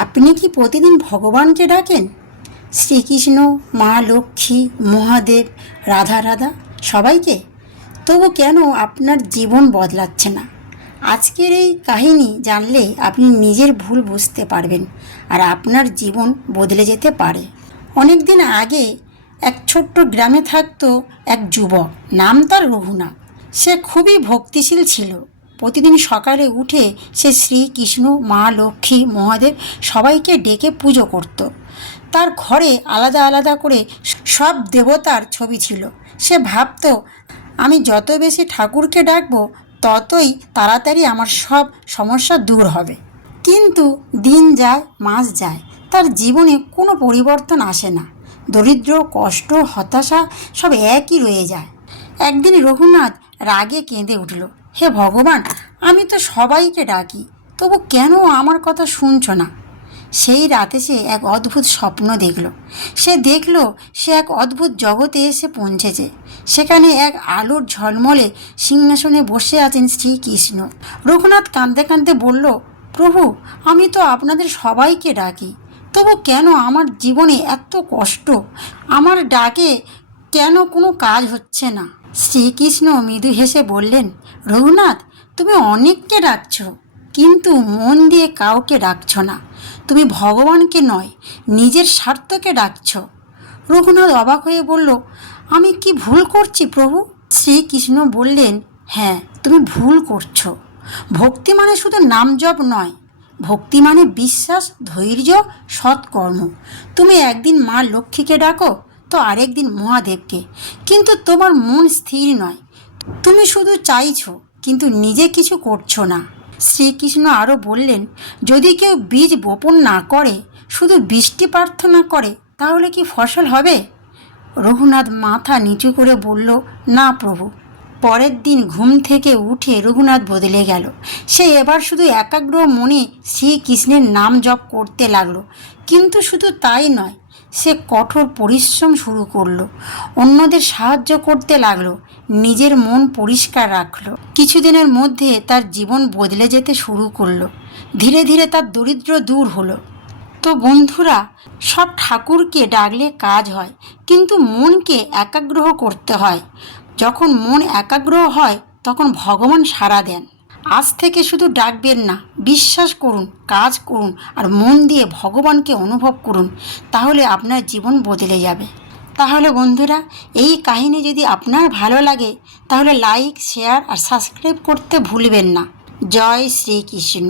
আপনি কি প্রতিদিন ভগবানকে ডাকেন? শ্রীকৃষ্ণ, মা লক্ষ্মী, মহাদেব, রাধা রাধা সবাইকে? তবু কেন আপনার জীবন বদলাচ্ছে না? আজকের এই কাহিনী জানলে আপনি নিজের ভুল বুঝতে পারবেন আর আপনার জীবন বদলে যেতে পারে। অনেক দিন আগে এক ছোট্ট গ্রামে থাকতো এক যুবক, নাম তার রঘুনাথ। সে খুবই ভক্তিশীল ছিল। প্রতিদিন সকালে উঠে সে শ্রীকৃষ্ণ, মা লক্ষ্মী, মহাদেব সবাইকে ডেকে পুজো করত। তার ঘরে আলাদা আলাদা করে সব দেবতার ছবি ছিল। সে ভাবত, আমি যত বেশি ঠাকুরকে ডাকবো ততই তাড়াতাড়ি আমার সব সমস্যা দূর হবে। কিন্তু দিন যায়, মাস যায়, তার জীবনে কোনো পরিবর্তন আসে না। দরিদ্র, কষ্ট, হতাশা সব একই রয়ে যায়। একদিন রঘুনাথ রাগে কেঁদে উঠল, হে ভগবান, আমি তো সবাইকে ডাকি, তবু কেন আমার কথা শুনছো না? সেই রাতে সে এক অদ্ভুত স্বপ্ন দেখল। সে এক অদ্ভুত জগতে এসে পৌঁছেছে। সেখানে এক আলোর ঝলমলে সিংহাসনে বসে আছেন শ্রীকৃষ্ণ। রঘুনাথ কাঁদতে কাঁদতে বলল, প্রভু, আমি তো আপনাদের সবাইকে ডাকি, তবু কেন আমার জীবনে এত কষ্ট? আমার ডাকে কেন কোনো কাজ হচ্ছে না? শ্রীকৃষ্ণ মৃদু হেসে বললেন, রঘুনাথ, তুমি অনেককে ডাকছ, কিন্তু মন দিয়ে কাউকে ডাকছ না। তুমি ভগবানকে নয়, নিজের স্বার্থকে ডাকছ। রঘুনাথ অবাক হয়ে বলল, আমি কি ভুল করছি প্রভু? শ্রীকৃষ্ণ বললেন, হ্যাঁ, তুমি ভুল করছো। ভক্তি মানে শুধু নাম জপ নয়, ভক্তি মানে বিশ্বাস, ধৈর্য, সৎকর্ম। তুমি একদিন মা লক্ষ্মীকে ডাকো তো আরেক দিন মহাদেবকে, কিন্তু তোমার মন স্থির নয়। তুমি শুধু চাইছো কিন্তু নিজে কিছু করছো না। শ্রীকৃষ্ণ আরও বললেন, যদি কেউ বীজ বপন না করে, শুধু বৃষ্টি প্রার্থনা করে, তাহলে কি ফসল হবে? রঘুনাথ মাথা নিচু করে বলল, না প্রভু। পরের দিন ঘুম থেকে উঠে রঘুনাথ বদলে গেল। সে এবার শুধু একাগ্র মনে শ্রীকৃষ্ণের নাম জপ করতে লাগলো। কিন্তু শুধু তাই নয়, সে কঠোর পরিশ্রম শুরু করলো, অন্যদের সাহায্য করতে লাগলো, নিজের মন পরিষ্কার রাখলো। কিছুদিনের মধ্যে তার জীবন বদলে যেতে শুরু করলো। ধীরে ধীরে তার দরিদ্র দূর হলো। তো বন্ধুরা, সব ঠাকুরকে ডাকলে কাজ হয়, কিন্তু মনকে একাগ্র করতে হয়। যখন মন একাগ্র হয় তখন ভগবান সাড়া দেন। আজ থেকে শুধু ডাকবেন না, বিশ্বাস করুন, কাজ করুন আর মন দিয়ে ভগবানকে অনুভব করুন, তাহলে আপনার জীবন বদলে যাবে। তাহলে বন্ধুরা, এই কাহিনী যদি আপনার ভালো লাগে তাহলে লাইক, শেয়ার আর সাবস্ক্রাইব করতে ভুলবেন না। জয় শ্রীকৃষ্ণ।